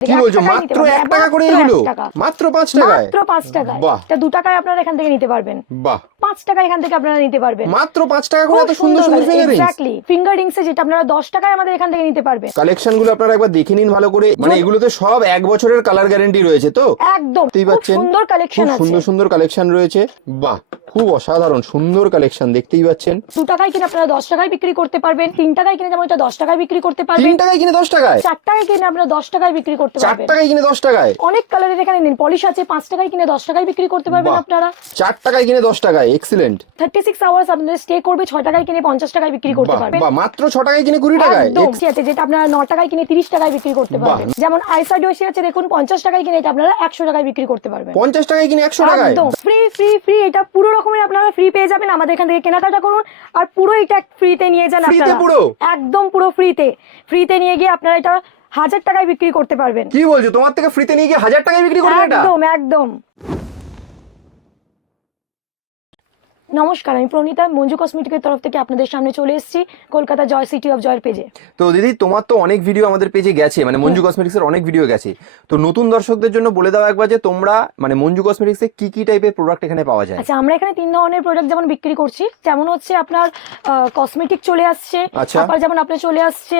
কি বলছো মাত্র এক টাকা করে এগুলো মাত্র পাঁচ টাকায়? মাত্র পাঁচ টাকায়। এটা দু টাকায় আপনারা এখান থেকে নিতে পারবেন। বাহ। পাঁচ টাকা এখান থেকে আপনারা নিতে পারবেন। মাত্র পাঁচ টাকা করে এত সুন্দর সুন্দর ফিঙ্গারিংস এক্স্যাক্টলি ফিঙ্গার রিংসে যেটা আপনারা দশ টাকায় আমাদের এখান থেকে নিতে পারবেন। কালেকশনগুলো আপনারা একবার দেখে নিন ভালো করে। মানে এগুলোতে সব এক বছরের কালার গ্যারেন্টি রয়েছে তো? একদম। সুন্দর কালেকশন আছে সুন্দর সুন্দর কালেকশন রয়েছে। বাহ। খুব অসাধারণ সুন্দর কালেকশন দেখতেই পাচ্ছেন দু টাকায় কিনে আপনারা দশ টাকায় বিক্রি করতে পারবেন তিন টাকায় কিনে যেমন এটা দশ টাকায় বিক্রি করতে তিন পারবেন টাকায় কিনে দশ টাকায় চার টাকায় কিনে আপনারা দশ টাকায় বিক্রি করতে চার পারবেন টাকায় কিনে দশ টাকায় অনেক কালারের এখানে নিন পলিশ আছে পাঁচ টাকায় কিনে দশ টাকায় বিক্রি করতে পারবেন আপনারা চার টাকায় কিনে দশ টাকায় এক্সিলেন্ট থার্টি সিক্স আওয়ার্স আপনাদের স্টে করবে ছয় টাকায় কিনে পঞ্চাশ টাকায় বিক্রি করতে পারবেন মাত্র ছ টাকায় কিনে কুড়ি টাকায় আছে যেটা আপনারা ন টাকায় কিনে তিরিশ টাকায় বিক্রি করতে পারবেন যেমন আইসার ডোসি আছে দেখুন পঞ্চাশ টাকায় কিনে এটা আপনারা একশো টাকায় বিক্রি করতে পারবেন পঞ্চাশ টাকায় কিনে একশো টাকায় ফ্রি ফ্রি ফ্রি এটা পুরো রকমের আপনারা ফ্রি পেয়ে যাবেন। আমাদের এখান থেকে কেনাকাটা করুন। আর পুরো এটা ফ্রিতে নিয়ে যান আপনারা। পুরো? একদম পুরো ফ্রিতে ফ্রিতে নিয়ে গিয়ে আপনারা এটা হাজার টাকায় বিক্রি করতে পারবেন। কি বলছো? তোমার থেকে ফ্রিতে নিয়ে গিয়ে হাজার টাকায় বিক্রি করবে একদম একদম। নমস্কার আমি প্রণীতা মঞ্জু কসমেটিকের তরফ থেকে আপনাদের সামনে চলে এসেছি কলকাতা জয় সিটি অফ জয়ের পেজে তো দিদি তোমার তো অনেক ভিডিও আমাদের পেজে গেছে মানে মঞ্জু কসমেটিক্স এর অনেক ভিডিও গেছে। তো নতুন দর্শকদের জন্য বলে দাও একবার যে তোমরা মানে মঞ্জু কসমেটিক্স এ কি কি টাইপের প্রোডাক্ট এখানে পাওয়া যায়। আচ্ছা আমরা এখানে তিন ধরনের প্রোডাক্ট যেমন বিক্রি করছি যেমন হচ্ছে আপনার কসমেটিক চলে আসছে আচ্ছা। তারপর যেমন আপনার চলে আসছে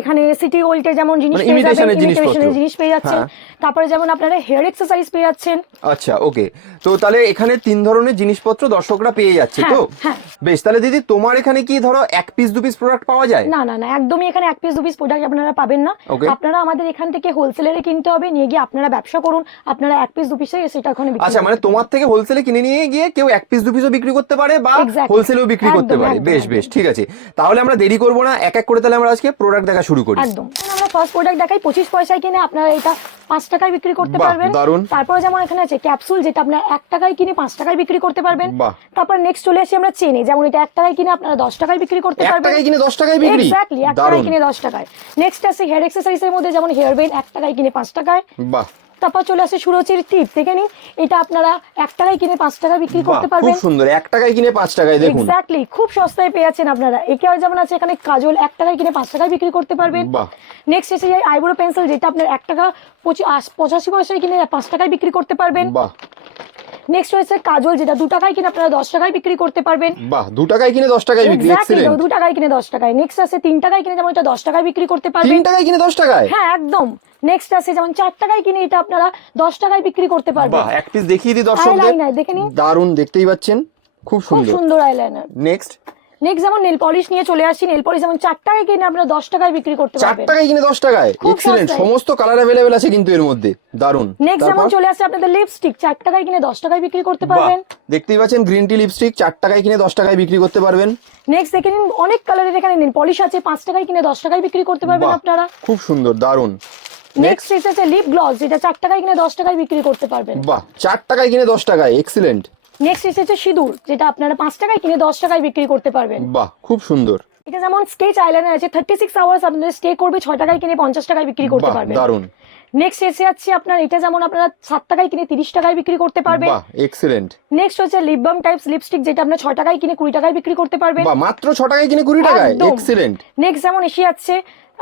এখানে সিটি গোল্ডের যেমন জিনিস মানে পেয়ে যাবেন জিনিস পেয়ে যাচ্ছেন হ্যাঁ। তারপরে যেমন আপনারা হেয়ার এক্সারসাইজ পেয়ে যাচ্ছেন আচ্ছা ওকে তো তাহলে এখানে তিন ধরনের জিনিসপত্র দর্শকরা পেয়ে যাচ্ছে হ্যাঁ, তো? হ্যাঁ। বেশ তাহলে দিদি তোমার এখানে কি ধরো এক পিস দু পিস প্রোডাক্ট পাওয়া যায়? না না না একদমই এখানে এক পিস দু পিস প্রোডাক্ট আপনারা পাবেন না। আপনারা আমাদের এখান থেকে হোলসেলারে কিনতে হবে নিয়ে গিয়ে আপনারা ব্যবসা করুন আপনারা এক পিস দু পিসে সেটা ওখানে বিক্রি আচ্ছা মানে তোমার থেকে হোলসেলে কিনে নিয়ে গিয়ে কেউ এক পিস দু পিসও বিক্রি করতে পারে বা. হোলসেলেও বিক্রি করতে পারে। বেশ বেশ ঠিক আছে। তাহলে আমরা দেরি করব না এক এক করে তাহলে আমরা আজকে প্রোডাক্ট দেখা শুরু করি। একদম। আমরা ফার্স্ট প্রোডাক্ট দেখাই পঁচিশ পয়সায় কিনে আপনারা এটা পাঁচ টাকায় বিক্রি করতে পারবেন। তারপরে যেমন এখানে আছে ক্যাপসুল যেটা আপনার এক টাকায় কিনে পাঁচ টাকায় বিক্রি করতে পারবেন। তারপর নেক্সট চলে আসি আমরা চেনে যেমন এটা এক টাকায় কিনে আপনারা দশ টাকায় বিক্রি করতে পারবেন। কিনে দশ টাকায় বিক্রি? এক্স্যাক্টলি এক টাকায় কিনে দশ টাকায়। নেক্সট আছে হেয়ার এক্সারসাইজের মধ্যে যেমন হেয়ার বেল এক টাকায় কিনে পাঁচ টাকায়। বাহ। তারপর চলে আসে সুরচির টিপ দেখে নিন এটা আপনারা এক টাকায় কিনে পাঁচ টাকায় বিক্রি করতে পারবেন। খুব সুন্দর। এক টাকায় কিনে পাঁচ টাকায় দেখুন। এক্স্যাক্টলি খুব সস্তায় পেয়ে যাচ্ছেন আপনারা একে আর যেমন আছে এখানে কাজল এক টাকায় কিনে পাঁচ টাকায় বিক্রি করতে পারবেন। বাহ। নেক্সট এসে যায় আইব্রো পেন্সিল যেটা আপনার এক টাকা পঁচাশি পয়সায় কিনে পাঁচ টাকায় বিক্রি করতে পারবেন। বাহ। নেক্সট রয়েছে কাজল যেটা দু টাকায় কিনে আপনারা দশ টাকায় বিক্রি করতে পারবেন। বাহ দু টাকায় কিনে দশ টাকায় বিক্রি এক্সিলেন্ট দু টাকায় কিনে দশ টাকায়। নেক্সট আছে তিন টাকায় কিনে যেমন এটা দশ টাকায় বিক্রি করতে পারবেন। তিন টাকায় কিনে দশ টাকায়? হ্যাঁ একদম। নেক্সট আছে যেমন চার টাকায় কিনে এটা আপনারা দশ টাকায় বিক্রি করতে পারবেন। বাহ এক পিস দেখিয়ে দিই দর্শকদের। দেখে নিন। দারুণ দেখতেই পাচ্ছেন। খুব খুব সুন্দর। সুন্দর আইলাইনার নেক্সট নেক্সট যেমন নেল পলিশ নিয়ে চলে আসি নেল পলিশ যেমন চার টাকায় কিনে আপনারা দশ টাকায় বিক্রি করতে চার পারবেন। টাকায় কিনে দশ টাকায়? এক্সিলেন্ট সমস্ত কালার অ্যাভেলেবেল আছে কিন্তু এর মধ্যে। দারুণ। নেক্সট যেমন চলে আসছে আপনাদের লিপস্টিক চার টাকায় কিনে দশ টাকায় বিক্রি করতে পারবেন। দেখতেই পাচ্ছেন গ্রিন টি লিপস্টিক চার টাকায় কিনে দশ টাকায় বিক্রি করতে পারবেন। নেক্সট দেখে নিন অনেক কালারের এখানে নিন পলিশ আছে পাঁচ টাকায় কিনে দশ টাকায় বিক্রি করতে পারবেন বাহ, আপনারা। খুব সুন্দর দারুণ। নেক্সট এসেছে লিপ গ্লস যেটা চার টাকায় কিনে দশ টাকায় বিক্রি করতে পারবেন। বাহ! চার টাকায় কিনে দশ টাকায় এক্সিলেন্ট নেক্সট এসেছে সিঁদুর যেটা আপনারা পাঁচ টাকায় কিনে দশ টাকায় বিক্রি করতে পারবেন। বাহ খুব সুন্দর। এটা যেমন স্কেচ আইলাইনার আছে থার্টি সিক্স আওয়ার্স আপনাদের স্টে করবে ছয় টাকায় কিনে পঞ্চাশ টাকায় বিক্রি করতে পারবেন। দারুণ। নেক্সট এসে যাচ্ছে আপনার এটা যেমন আপনারা সাত টাকায় কিনে তিরিশ টাকায় বিক্রি করতে পারবেন। এক্সিলেন্ট নেক্সট হচ্ছে লিপ বাম টাইপস লিপস্টিক যেটা আপনার ছয় টাকায় কিনে কুড়ি টাকায় বিক্রি করতে পারবেন। মাত্র ছ টাকায় কিনে কুড়ি টাকায়। এক্সিলেন্ট নেক্সট যেমন এসে যাচ্ছে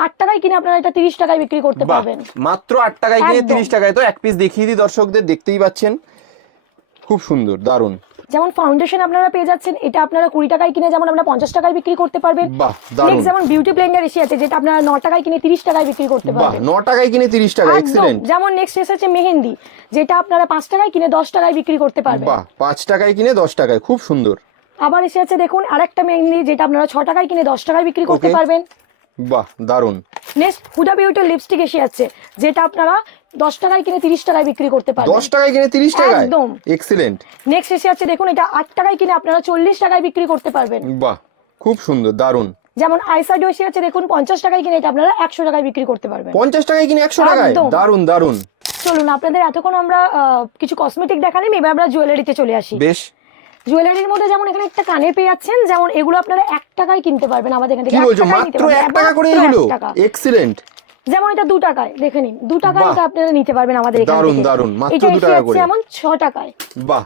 আট টাকায় কিনে আপনারা এটা তিরিশ টাকায় বিক্রি করতে পারবেন। মাত্র আট টাকায় কিনে তিরিশ টাকায়। তো এক পিস দেখিয়ে দিই দর্শকদের দেখতেই পাচ্ছেন। খুব সুন্দর দারুণ। যেমন ফাউন্ডেশন আপনারা পেয়ে যাচ্ছেন এটা আপনারা কুড়ি টাকায় কিনে যেমন আপনারা পঞ্চাশ টাকায় বিক্রি করতে পারবেন। নেক্সট যেমন বিউটি ব্লেন্ডার এসে আছে যেটা আপনারা ন টাকায় কিনে তিরিশ টাকায় বিক্রি করতে পারবেন। ন টাকায় কিনে তিরিশ টাকা এক্সিলেন্ট যেমন নেক্সট এসেছে মেহেন্দি যেটা আপনারা পাঁচ টাকায় কিনে দশ টাকায় বিক্রি করতে পারবেন। বাহ পাঁচ টাকায় কিনে দশ টাকায় খুব সুন্দর। আবার এসে আছে দেখুন আরেকটা মেহেন্দি যেটা আপনারা ছ টাকায় কিনে দশ টাকায় বিক্রি করতে পারবেন। বাহ দারুণ নেক্সট হুডা বিউটির লিপস্টিক এসে আছে যেটা আপনারা দশ টাকায় কিনে তিরিশ টাকায় বিক্রি করতে পারবেন। দশ টাকায় কিনে তিরিশ টাকায়? একদম। এক্সিলেন্ট নেক্সট এসে যাচ্ছে দেখুন এটা আট টাকায় কিনে আপনারা চল্লিশ টাকায় বিক্রি করতে পারবেন। বাহ খুব সুন্দর দারুণ। যেমন আইসাইডও এসে যাচ্ছে দেখুন পঞ্চাশ টাকায় কিনে এটা আপনারা একশো টাকায় বিক্রি করতে পারবেন। পঞ্চাশ টাকায় কিনে একশো টাকায়। দারুণ দারুণ। চলুন আপনাদের এতক্ষণ আমরা কিছু কসমেটিক দেখালাম এবার আমরা জুয়েলারিতে চলে আসি। বেশ। জুয়েলারির মধ্যে যেমন এখানে একটা কানের পেয়ে যাচ্ছেন যেমন এগুলো আপনারা এক টাকায় কিনতে পারবেন আমাদের এখান থেকে। এক টাকা করে এগুলো? এক্সিলেন্ট যেমন এটা দু টাকায় দেখে নিন। দু টাকায় এটা আপনারা নিতে পারবেন আমাদের এখান দারুণ, থেকে। দারুণ, মাত্র দু টাকা করে। যেমন ছ টাকায়। বাহ।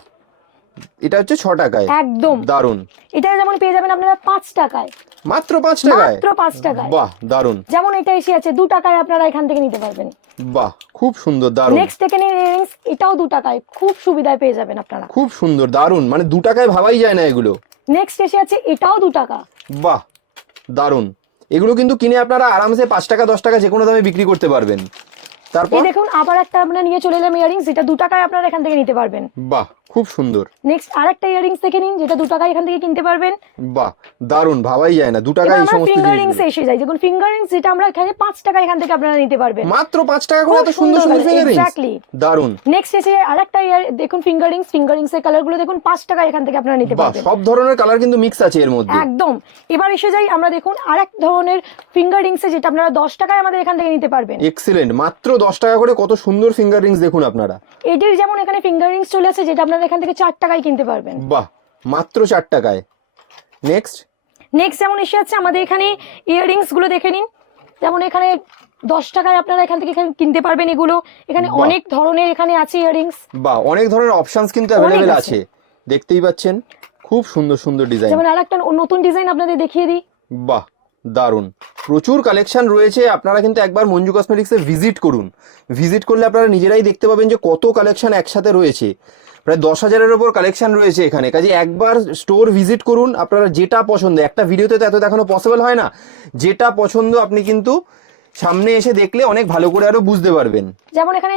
এটা হচ্ছে ছ টাকায়। একদম। দারুণ এটা যেমন পেয়ে যাবেন আপনারা পাঁচ টাকায়। মাত্র পাঁচ টাকায়? মাত্র পাঁচ টাকায়। বাহ দারুণ যেমন এটা এসে আছে দু টাকায় আপনারা এখান থেকে নিতে পারবেন। বাহ খুব সুন্দর দারুণ নেক্সট থেকে ইয়ারিংস এটাও দু টাকায়। খুব সুবিধায় পেয়ে যাবেন আপনারা। খুব সুন্দর দারুণ মানে দু টাকায় ভাবাই যায় না এগুলো। নেক্সট এসে আছে এটাও দু টাকা। বাহ দারুণ এগুলো কিন্তু কিনে আপনারা আরামসে পাঁচ টাকা দশ টাকা যে কোনো দামে বিক্রি করতে পারবেন। তারপর? দেখুন আবার একটা আপনারা নিয়ে চলে এলাম ইয়ারিংস এটা দু টাকায় আপনারা এখান থেকে নিতে পারবেন। বাহ! খুব সুন্দর। নেক্সট আরেকটা ইয়ারিংস থেকে নিন যেটা দু টাকায় এখান থেকে কিনতে পারবেন। বাহ দারুণ ভাবাই যায় না। দু এবার টাকায় এই সমস্ত ফিঙ্গার রিংস এসে যাই। দেখুন ফিঙ্গার রিংস যেটা আমরা এখানে পাঁচ টাকা এখান থেকে আপনারা নিতে পারবেন। মাত্র পাঁচ টাকা করে এত সুন্দর সুন্দর ফিঙ্গারিংস exactly। দারুণ নেক্সট এসে আরেকটা ইয়ার দেখুন ফিঙ্গার রিংস ফিঙ্গার রিংস এর কালারগুলো দেখুন পাঁচ টাকা এখান থেকে আপনারা নিতে বাহ পারবেন। সব ধরনের কালার কিন্তু মিক্স আছে এর মধ্যে। একদম। এবার এসে যাই আমরা দেখুন আরেক ধরনের ফিঙ্গার রিংস যেটা আপনারা দশ টাকায় আমাদের এখান থেকে নিতে পারবেন। এক্সিলেন্ট মাত্র দশ টাকা করে কত সুন্দর ফিঙ্গার রিংস দেখুন আপনারা। এটির যেমন এখানে ফিঙ্গার রিংস চলে আসে যেটা আপনারা এখান থেকে চার টাকায় কিনতে পারবেন। বাহ মাত্র চার টাকায়। নেক্সট নেক্সট যেমন এসে আছে আমাদের এখানে ইয়াররিংসগুলো দেখে নিন। যেমন এখানে দশ টাকায় আপনারা এখান থেকে কিনতে পারবেন এগুলো। এখানে অনেক ধরনের এখানে আছে ইয়াররিংস বা অনেক ধরনের অপশনস কিন্তু অ্যাভেলেবেল আছে। আছে। দেখতেই পাচ্ছেন খুব সুন্দর সুন্দর ডিজাইন যেমন আরেকটা নতুন ডিজাইন আপনাদের দেখিয়ে দিই। বাহ দারুণ প্রচুর কালেকশন রয়েছে আপনারা কিন্তু একবার মঞ্জু কসমেটিক্সে ভিজিট করুন। ভিজিট করলে আপনারা নিজেরাই দেখতে পাবেন যে কত কালেকশন একসাথে রয়েছে। প্রায় দশ হাজারের ওপর কালেকশন রয়েছে এখানে। কাজে একবার স্টোর ভিজিট করুন আপনারা যেটা পছন্দ একটা ভিডিওতে তো এত দেখানো পসিবল হয় না যেটা পছন্দ আপনি কিন্তু সামনে এসে দেখলে অনেক ভালো করে আরও বুঝতে পারবেন। যেমন এখানে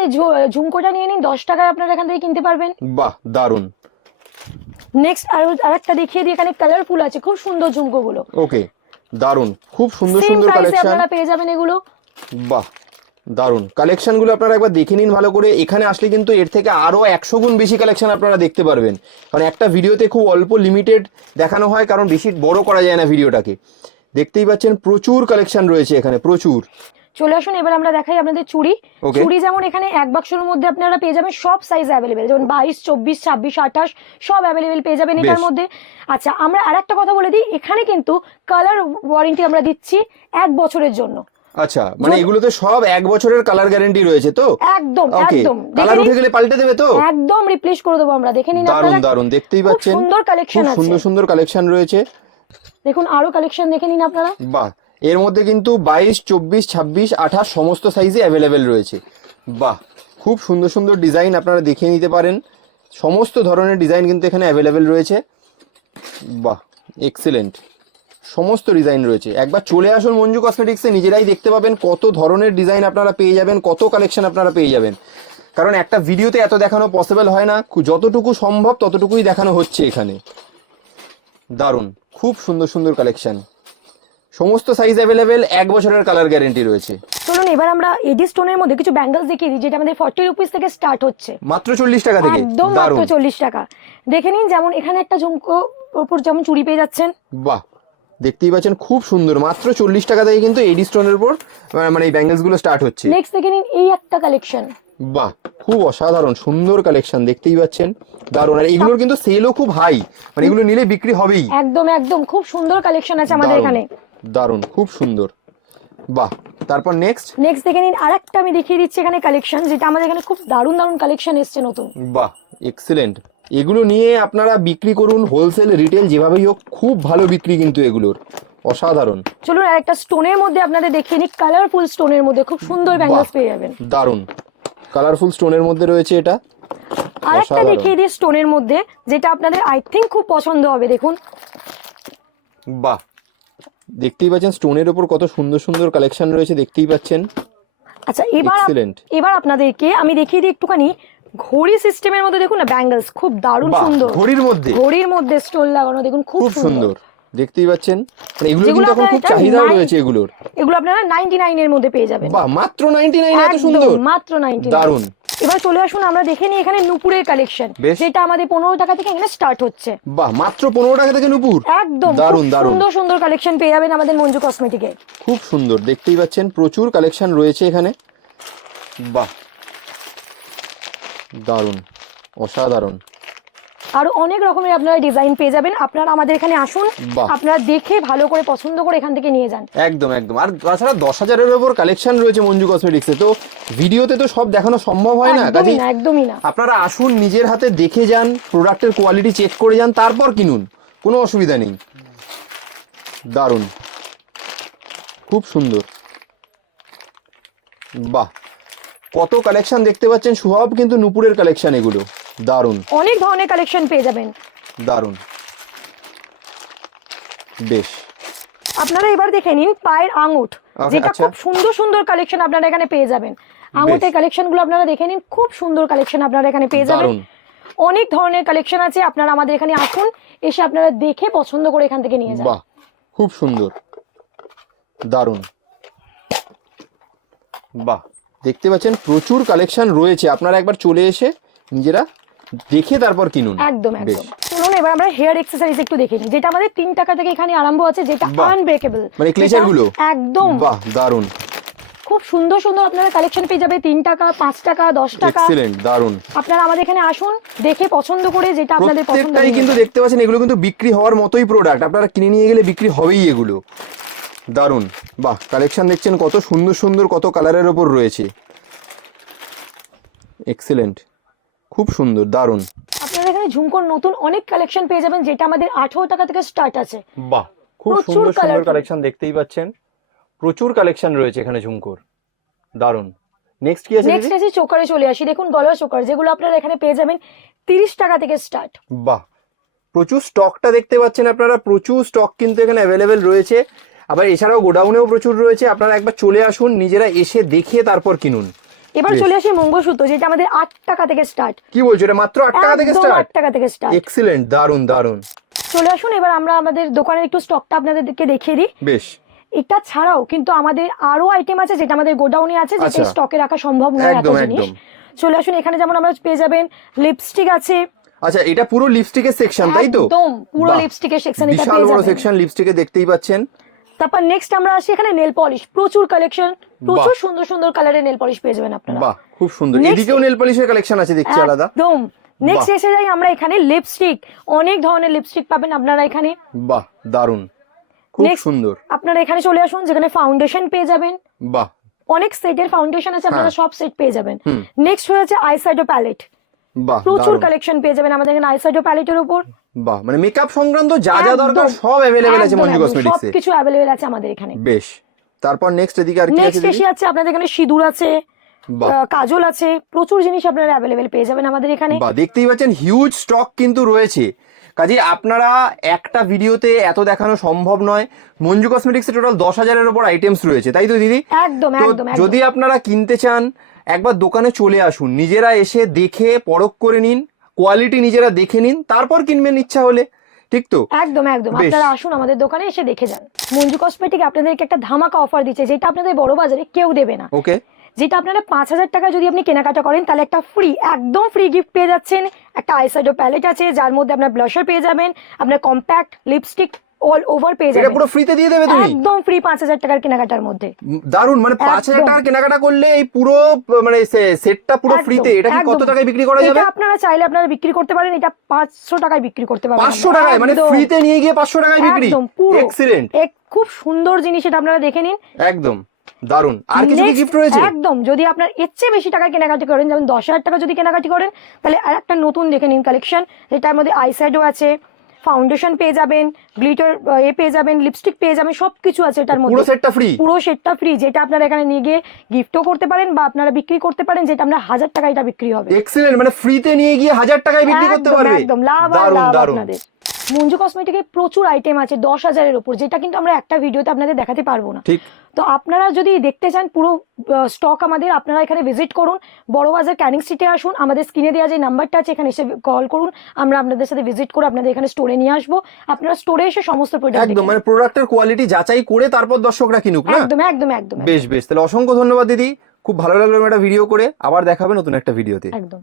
ঝুমকোটা নিয়ে নিন দশ টাকায় আপনারা এখান থেকে কিনতে পারবেন। বাহ দারুণ নেক্সট আর আরেকটা দেখিয়ে দিই এখানে কালারফুল আছে খুব সুন্দর ঝুমকোগুলো। ওকে দারুণ খুব সুন্দর সুন্দর কালেকশন আপনারা পেয়ে যাবেন এগুলো। বাহ দারুণ কালেকশনগুলো আপনারা একবার দেখে নিন ভালো করে। এখানে আসলে কিন্তু এর থেকে আরও একশো গুণ বেশি কালেকশন আপনারা দেখতে পারবেন। কারণ একটা ভিডিওতে খুব অল্প লিমিটেড দেখানো হয় কারণ বেশি বড় করা যায় না ভিডিওটাকে। দেখতেই পাচ্ছেন প্রচুর কালেকশন রয়েছে এখানে প্রচুর। চলে আসুন এবার আমরা দেখাই আপনাদের চুড়ি. চুড়ি যেমন এখানে এক বাক্সের মধ্যে আপনারা পেয়ে যাবেন সব সাইজ অ্যাভেলেবেল যেমন বাইশ চব্বিশ ছাব্বিশ আঠাশ সব অ্যাভেলেবেল পেয়ে যাবেন এটার মধ্যে। আচ্ছা আমরা আর একটা কথা বলে দিই এখানে কিন্তু কালার ওয়ারেন্টি আমরা দিচ্ছি এক বছরের জন্য। আচ্ছা মানে এগুলোতে সব এক বছরের কালার গ্যারেন্টি রয়েছে তো? একদম একদম। কালার উঠে গেলে পাল্টে দেবে তো? একদম রিপ্লেস করে দেবো আমরা। দেখে নিন দারুণ দারুণ দেখতেই পাচ্ছেন। সুন্দর কালেকশন আছে সুন্দর সুন্দর কালেকশন রয়েছে। দেখুন আরও কালেকশন দেখে নিন আপনারা। বাহ এর মধ্যে কিন্তু বাইশ চব্বিশ ছাব্বিশ আঠাশ সমস্ত সাইজে অ্যাভেলেবেল রয়েছে। বাহ খুব সুন্দর সুন্দর ডিজাইন আপনারা দেখিয়ে নিতে পারেন। সমস্ত ধরনের ডিজাইন কিন্তু এখানে অ্যাভেলেবেল রয়েছে। বাহ এক্সিলেন্ট সমস্ত ডিজাইন রয়েছে। একবার চলে আসুন মঞ্জু কসমেটিক্সে নিজেরাই দেখতে পাবেন কত ধরনের ডিজাইন আপনারা পেয়ে যাবেন কত কালেকশন আপনারা পেয়ে যাবেন। কারণ একটা ভিডিওতে এত দেখানো পসিবল হয় না যতটুকু সম্ভব ততটুকুই দেখানো হচ্ছে এখানে। দারুণ খুব সুন্দর সুন্দর কালেকশন সমস্ত সাইজ অ্যাভেলেবেল এক বছরের কালার গ্যারেন্টি রয়েছে। চলুন এবার আমরা এডি স্টোনের মধ্যে কিছু ব্যাঙ্গলস দেখিয়ে দিই যেটা আমাদের ফর্টি রুপিস থেকে স্টার্ট হচ্ছে। মাত্র চল্লিশ টাকা থেকে? একদম মাত্র দারুণ। চল্লিশ টাকা। দেখে নিন যেমন এখানে একটা ঝুমকো ওপর যেমন চুড়ি পেয়ে যাচ্ছেন। বাহ দেখতেই পাচ্ছেন খুব সুন্দর। মাত্র চল্লিশ টাকা থেকে কিন্তু এডি স্টোনের উপর মানে এই ব্যাঙ্গেলসগুলো স্টার্ট হচ্ছে। নেক্সট দেখে নিন এই একটা কালেকশন বাহ খুব অসাধারণ সুন্দর কালেকশন দেখতেই পাচ্ছেন। দারুণ। আর এগুলোর কিন্তু সেলও খুব হাই মানে এগুলো নিলে বিক্রি হবেই। একদম একদম খুব সুন্দর কালেকশন আছে আমাদের এখানে। দারুণ খুব সুন্দর। বাহ তারপর নেক্সট নেক্সট দেখে নিন আর একটা আমি দেখিয়ে দিচ্ছি এখানে কালেকশন যেটা আমাদের এখানে খুব দারুণ দারুণ কালেকশন এসছে নতুন। বাহ এক্সিলেন্ট এগুলো নিয়ে আপনারা বিক্রি করুন হোলসেল রিটেল যেভাবেই হোক খুব ভালো বিক্রি কিন্তু এগুলোর। অসাধারণ। চলুন আর একটা স্টোনের মধ্যে আপনাদের দেখিয়ে নিই কালারফুল স্টোনের মধ্যে খুব সুন্দর ব্যাঙ্গলস পেয়ে যাবেন। দারুণ। কালারফুল স্টোনের মধ্যে রয়েছে এটা। আর একটা দেখিয়ে দিই স্টোনের মধ্যে যেটা আপনাদের আই থিঙ্ক খুব পছন্দ হবে দেখুন। বাহ। দেখতেই পাচ্ছেন স্টোনের ওপর কত সুন্দর সুন্দর কালেকশন রয়েছে দেখতেই পাচ্ছেন। আচ্ছা এবার এবার আপনাদেরকে আমি দেখিয়ে দিই একটুখানি ঘড়ি সিস্টেমের মধ্যে দেখুন না ব্যাঙ্গলস খুব দারুণ সুন্দর। ঘড়ির মধ্যে। ঘড়ির মধ্যে স্টোন লাগানো দেখুন খুব সুন্দর। দেখতেই পাচ্ছেন? এগুলো কিন্তু এখন খুব এটা চাহিদাও রয়েছে এগুলোর। এগুলো আপনারা নাইনটি নাইনের মধ্যে পেয়ে যাবেন। বাহ মাত্র নাইনটি নাইন এত সুন্দর। মাত্র নাইনটি দারুণ। এবার চলে আসুন আমরা দেখে নিই এখানে নুপুরের কালেকশন। যেটা আমাদের পনেরো টাকা থেকে এখানে স্টার্ট হচ্ছে। বাহ মাত্র পনেরো টাকা থেকে নুপুর। একদম দারুণ খুব দারুণ সুন্দর সুন্দর কালেকশন পেয়ে যাবেন আমাদের মঞ্জু কসমেটিকে খুব সুন্দর দেখতেই পাচ্ছেন প্রচুর কালেকশন রয়েছে এখানে। বাহ দারুণ অসাধারণ। আরও অনেক রকমের আপনারা ডিজাইন পেয়ে যাবেন। আপনারা আমাদের এখানে আসুন আপনারা দেখে ভালো করে পছন্দ করে এখান থেকে নিয়ে যান। একদম একদম। আর তাছাড়া দশ হাজারের ওপর কালেকশন রয়েছে মঞ্জু কসমেটিক্সে তো ভিডিওতে তো সব দেখানো সম্ভব হয় না? একদমই না একদমই না। আপনারা আসুন নিজের হাতে দেখে যান প্রোডাক্টের কোয়ালিটি চেক করে যান তারপর কিনুন। কোনো অসুবিধা নেই। দারুণ। খুব সুন্দর। বাহ। কত কালেকশন দেখতে পাচ্ছেন? সব কিন্তু নুপুরের কালেকশন এগুলো। দারুণ অনেক ধরনের কালেকশন পেয়ে যাবেন। দারুণ বেশ। আপনারা এবার দেখে নিন পায়ের আঙুঠ। আচ্ছা, যেটা আচ্ছা। খুব সুন্দর সুন্দর কালেকশন আপনারা এখানে পেয়ে যাবেন। আঙুঠের কালেকশনগুলো আপনারা দেখে নিন খুব সুন্দর কালেকশন আপনারা এখানে পেয়ে যাবেন। অনেক ধরনের কালেকশন আছে আপনারা আমাদের এখানে আসুন এসে আপনারা দেখে পছন্দ করে এখান থেকে নিয়ে যান। বাহ খুব সুন্দর। দারুণ বাহ দেখতে পাচ্ছেন প্রচুর কালেকশন রয়েছে। আপনারা একবার চলে এসে নিজেরা দেখে তারপর কিনুন। একদম একদম। চলুন এবার আমরা হেয়ার এক্সেসরিজ একটু দেখে নিই। যেটা আমাদের তিন টাকা থেকে এখানে আরম্ভ আছে যেটা আনব্রেকেবল মানে ক্লেচারগুলো একদম। বাহ দারুণ। খুব সুন্দর সুন্দর আপনারা কালেকশন পেয়ে যাবে। তিন টাকা পাঁচ টাকা দশ টাকা। এক্সিলেন্ট দারুণ। আপনারা আমাদের এখানে আসুন দেখে পছন্দ করে যেটা আপনাদের পছন্দ কিন্তু দেখতে পাচ্ছেন এগুলো কিন্তু বিক্রি হওয়ার মতোই প্রোডাক্ট আপনারা কিনে নিয়ে গেলে বিক্রি হবেই এগুলো। দারুণ। বাহ কালেকশন দেখছেন কত সুন্দর সুন্দর কত কালারের ওপর রয়েছে। এক্সেলেন্ট খুব সুন্দর দারুণ। আপনারা এখানে ঝুমকোর নতুন অনেক কালেকশন পেয়ে যাবেন যেটা আমাদের আঠারো টাকা থেকে স্টার্ট আছে। বাহ খুব সুন্দর সুন্দর কালেকশন দেখতেই পাচ্ছেন। প্রচুর কালেকশন রয়েছে এখানে ঝুমকোর। দারুণ। নেক্সট কি আছে নেক্সট? আছে চোকারে চলে আসি। দেখুন গলা চোকার যেগুলো আপনারা এখানে পেয়ে যাবেন তিরিশ টাকা থেকে স্টার্ট বাহ প্রচুর স্টকটা দেখতে পাচ্ছেন আপনারা। প্রচুর স্টক কিন্তু এখানে অ্যাভেলেবেল রয়েছে। আবার এছাড়াও গোডাউনেও প্রচুর রয়েছে। আপনারা একবার চলে আসুন নিজেরা এসে দেখে তারপর কিনুন। এবার চলে আসি মঙ্গলসূত্র যেটা আমাদের আট টাকা থেকে স্টার্ট কি বলছো এটা মাত্র আট টাকা থেকে স্টার্ট আট টাকা থেকে স্টার্ট এক্সিলেন্ট দারুণ দারুণ চলে আসুন এবার আমরা আমাদের দোকানের একটু স্টকটা আপনাদেরকে দেখিয়ে দিই। বেশ। এটা ছাড়াও কিন্তু আমাদের আরও আইটেম আছে যেটা আমাদের গোডাউনে আছে যেটা আচ্ছা। স্টকে রাখা সম্ভব নয় এত জিনিস। চলে আসুন এখানে যেমন আমরা পেয়ে যাবেন লিপস্টিক আছে। আচ্ছা এটা পুরো লিপস্টিকের সেকশন তাই তো? একদম পুরো লিপস্টিকের সেকশন এটা বিশাল বড় সেকশন লিপস্টিকে দেখতেই পাচ্ছেন। তারপর নেক্সট আমরা আসি এখানে নেল পলিশ প্রচুর কালেকশন প্রচুর সুন্দর সুন্দর কালারের নেল পলিশ পেয়ে যাবেন আপনারা। বাহ খুব সুন্দর। এদিকেও নেল পলিশের কালেকশন আছে দেখছি আলাদা। একদম নেক্সট এসে যাই আমরা এখানে লিপস্টিক অনেক ধরনের লিপস্টিক পাবেন আপনারা এখানে। বাহ দারুণ খুব সুন্দর। আপনারা এখানে চলে আসুন যেখানে ফাউন্ডেশন পেয়ে যাবেন। বাহ। অনেক সেটের ফাউন্ডেশন আছে আপনারা হ্যাঁ। সব সেট পেয়ে যাবেন। নেক্সট হয়েছে আইশ্যাডো প্যালেট প্রচুর কালেকশন পেয়ে যাবেন আমাদের এখানে আইশ্যাডো প্যালেটের উপর। বাহ মানে মেকআপ সংক্রান্ত যা যা দরকার সব অ্যাভেলেবেল আছে মঞ্জু কসমেটিক্সে সবকিছু অ্যাভেলেবেল আছে আমাদের এখানে। বেশ তারপর নেক্সট এদিকে আর কি আছে নেক্সট এসে আছে আপনাদের এখানে সিঁদুর আছে বাহ। কাজল আছে প্রচুর জিনিস আপনারা অ্যাভেলেবেল পেয়ে যাবেন আমাদের এখানে। বাহ দেখতেই পাচ্ছেন হিউজ স্টক কিন্তু রয়েছে। কাজে আপনারা একটা ভিডিওতে এত দেখানো সম্ভব নয়। মঞ্জু কসমেটিক্সে টোটাল দশ হাজারের ওপর আইটেমস রয়েছে তাই তো দিদি? একদম একদম। যদি আপনারা কিনতে চান একবার দোকানে চলে আসুন। নিজেরা এসে দেখে পরখ করে নিন কোয়ালিটি নিজেরা দেখে নিন তারপর কিনবেন ইচ্ছা হলে। ঠিক তো? একদম একদম। আপনারা আসুন আমাদের দোকানে এসে দেখে যান। মঞ্জু কসমেটিক আপনাদেরকে একটা ধামাকা অফার দিচ্ছে যেটা আপনাদের বড় বাজারে কেউ দেবে না। ওকে। যেটা আপনারা পাঁচ হাজার টাকা যদি আপনি কেনাকাটা করেন তাহলে একটা ফ্রি একদম ফ্রি গিফট পেয়ে যাচ্ছেন। একটা আইশ্যাডো প্যালেট আছে যার মধ্যে আপনার ব্লাশার পেয়ে যাবেন আপনার কম্প্যাক্ট লিপস্টিক অল ওভার পেয়ে এটা পুরো ফ্রিতে দিয়ে দেবে তুমি? একদম ফ্রি পাঁচ হাজার টাকার কেনাকাটার মধ্যে। দারুণ মানে পাঁচ হাজার একদম। টাকার কেনাকাটা করলে এই পুরো মানে সেটটা পুরো ফ্রিতে এটা কি কত টাকায় বিক্রি করা যাবে? এটা আপনারা চাইলে আপনারা বিক্রি করতে পারেন এটা পাঁচশো টাকায় বিক্রি করতে পারবেন পাঁচশো। টাকায় মানে ফ্রিতে নিয়ে গিয়ে পাঁচশো টাকায় বিক্রি? একদম পুরো। এক্সিলেন্ট এক খুব সুন্দর জিনিস এটা আপনারা দেখে নিন। একদম দারুণ আর কিছু কি গিফট রয়েছে? একদম যদি আপনার এর চেয়ে বেশি টাকা কেনাকাটি করেন যেমন দশ হাজার টাকা যদি কেনাকাটি করেন তাহলে আর একটা নতুন দেখে নিন কালেকশন যেটার মধ্যে আইশ্যাডো আছে ফাউন্ডেশন পেয়ে যাবেন গ্লিটার এ পেয়ে যাবেন লিপস্টিক পেয়ে যাবেন সবকিছু আছে এটার মধ্যে। পুরো সেটটা ফ্রি পুরো সেটটা ফ্রি যেটা আপনারা এখানে নিয়ে গিয়ে গিফটও করতে পারেন বা আপনারা বিক্রি করতে পারেন যেটা আপনার হাজার টাকা এটা বিক্রি হবে। এক্সিলেন্ট মানে ফ্রিতে নিয়ে গিয়ে হাজার টাকায় বিক্রি করতে পারবে? একদম লাভ আর লাভ আপনাদের। মঞ্জু কসমেটিকের প্রচুর আইটেম আছে দশ হাজারের উপর যেটা কিন্তু আমরা একটা ভিডিওতে আপনাদের দেখাতে পারব না। ঠিক। তো আপনারা যদি দেখতে চান পুরো স্টক আমাদের আপনারা এখানে ভিজিট করুন। বড় বাজার ক্যানিং স্ট্রিটে আসুন আমাদের স্ক্রিনে দেওয়া যে নাম্বারটা আছে এখানে এসে কল করুন। আমরা আপনাদের সাথে ভিজিট করে আপনাদের এখানে স্টোরে নিয়ে আসব। আপনারা স্টোরে এসে সমস্ত প্রোডাক্ট একদম মানে প্রোডাক্টের কোয়ালিটি যাচাই করে তারপর দর্শকরা কিনুক না? একদম একদম একদম বেশ বেশ তাহলে অসংখ্য ধন্যবাদ দিদি। খুব ভালো লাগল একটা ভিডিও করে। আবার দেখাবে নতুন একটা ভিডিওতে। একদম।